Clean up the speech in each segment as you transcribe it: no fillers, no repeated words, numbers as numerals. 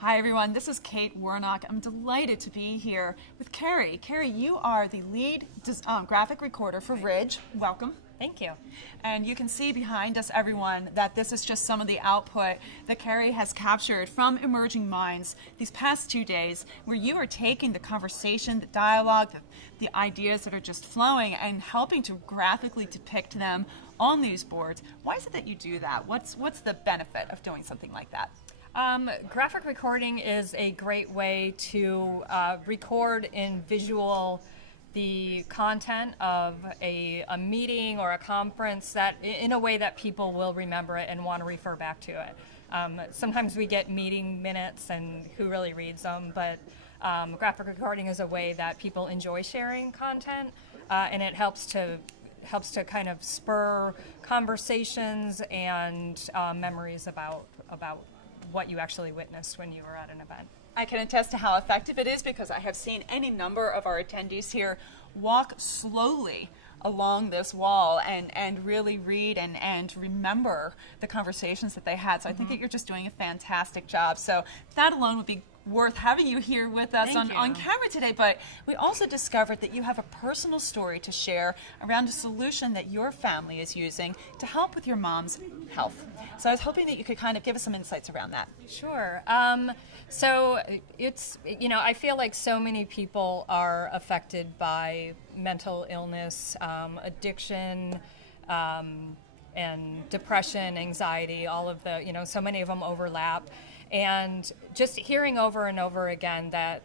Hi everyone, this is Kate Warnock. I'm delighted to be here with Carrie. Carrie, you are the lead graphic recorder for Ridge. Welcome. Thank you. And you can see behind us, everyone, that this is just some of the output that Carrie has captured from Emerging Minds these past 2 days, where you are taking the conversation, the dialogue, the ideas that are just flowing and helping to graphically depict them on these boards. Why is it that you do that? What's the benefit of doing something like that? Graphic recording is a great way to record in visual the content of a meeting or a conference that in a way that people will remember it and want to refer back to it. Sometimes we get meeting minutes and who really reads them, but graphic recording is a way that people enjoy sharing content, and it helps to kind of spur conversations and memories about what you actually witnessed when you were at an event. I can attest to how effective it is because I have seen any number of our attendees here walk slowly along this wall and really read and remember the conversations that they had. So I think that you're just doing a fantastic job. So that alone would be worth having you here with us on camera today. But we also discovered that you have a personal story to share around a solution that your family is using to help with your mom's health. So I was hoping that you could kind of give us some insights around that. Sure. So it's, I feel like so many people are affected by mental illness, addiction, and depression, anxiety, all of the, so many of them overlap. And just hearing over and over again that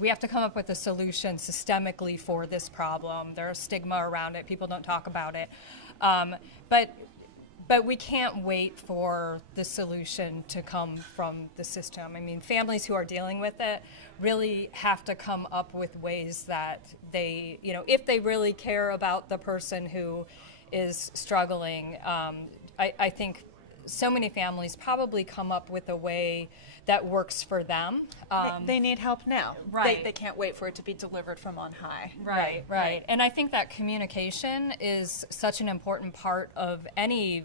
we have to come up with a solution systemically for this problem. There's stigma around it. People don't talk about it. But we can't wait for the solution to come from the system. I mean, families who are dealing with it really have to come up with ways that they, if they really care about the person who is struggling, I think so many families probably come up with a way that works for them. They need help now. Right. They can't wait for it to be delivered from on high. Right. And I think that communication is such an important part of any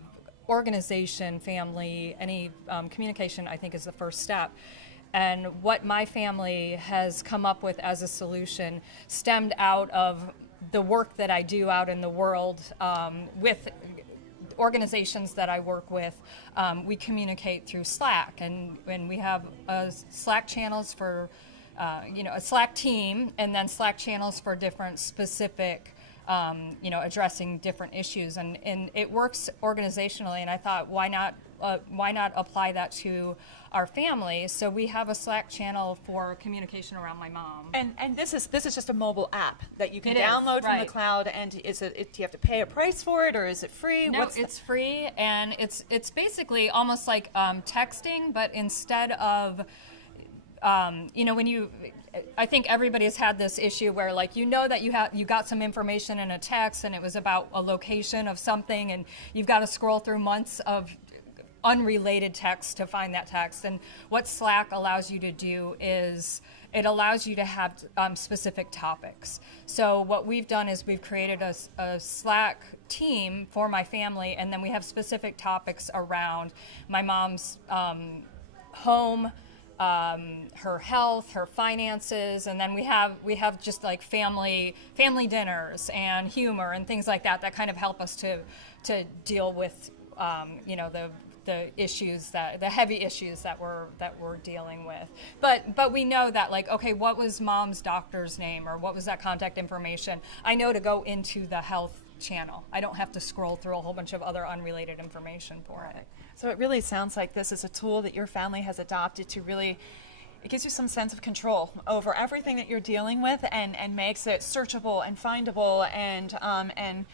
organization, family, any communication, I think, is the first step. And what my family has come up with as a solution stemmed out of the work that I do out in the world with organizations that I work with. We communicate through Slack, and we have Slack channels for, a Slack team, and then Slack channels for different specific, addressing different issues, and it works organizationally. And I thought, why not apply that to our family? So we have a Slack channel for communication around my mom. And this is just a mobile app that you can download from the cloud. And do you have to pay a price for it, or is it free? No, it's free, and it's basically almost like texting, but instead of I think everybody has had this issue where, like, that you got some information in a text and it was about a location of something, and you've got to scroll through months of unrelated text to find that text. And what Slack allows you to do is it allows you to have specific topics. So what we've done is we've created a Slack team for my family, and then we have specific topics around my mom's home, her health, her finances, and then we have just like family dinners and humor and things like that kind of help us to deal with the issues, the heavy issues that we're dealing with. But we know that, like, okay, what was mom's doctor's name, or what was that contact information? I know to go into the health channel. I don't have to scroll through a whole bunch of other unrelated information for it. So it really sounds like this is a tool that your family has adopted to really, it gives you some sense of control over everything that you're dealing with, and makes it searchable and findable, and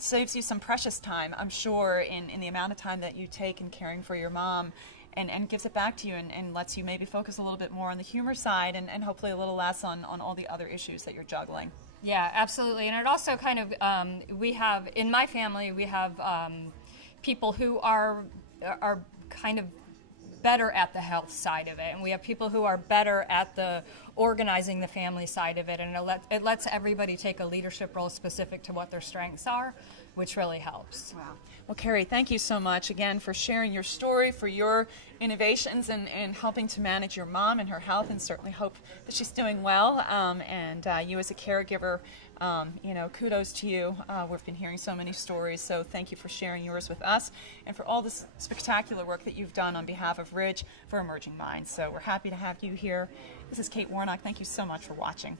saves you some precious time, I'm sure, in the amount of time that you take in caring for your mom, and gives it back to you and lets you maybe focus a little bit more on the humor side and hopefully a little less on all the other issues that you're juggling. Yeah, absolutely. And it also kind of, in my family, we have people who are kind of better at the health side of it, and we have people who are better at the organizing the family side of it, and it lets everybody take a leadership role specific to what their strengths are. which really helps. Wow. Well, Carrie, thank you so much again for sharing your story, for your innovations, and helping to manage your mom and her health, and certainly hope that she's doing well. And you as a caregiver, kudos to you. We've been hearing so many stories, so thank you for sharing yours with us and for all this spectacular work that you've done on behalf of Ridge for Emerging Minds. So we're happy to have you here. This is Kate Warnock. Thank you so much for watching.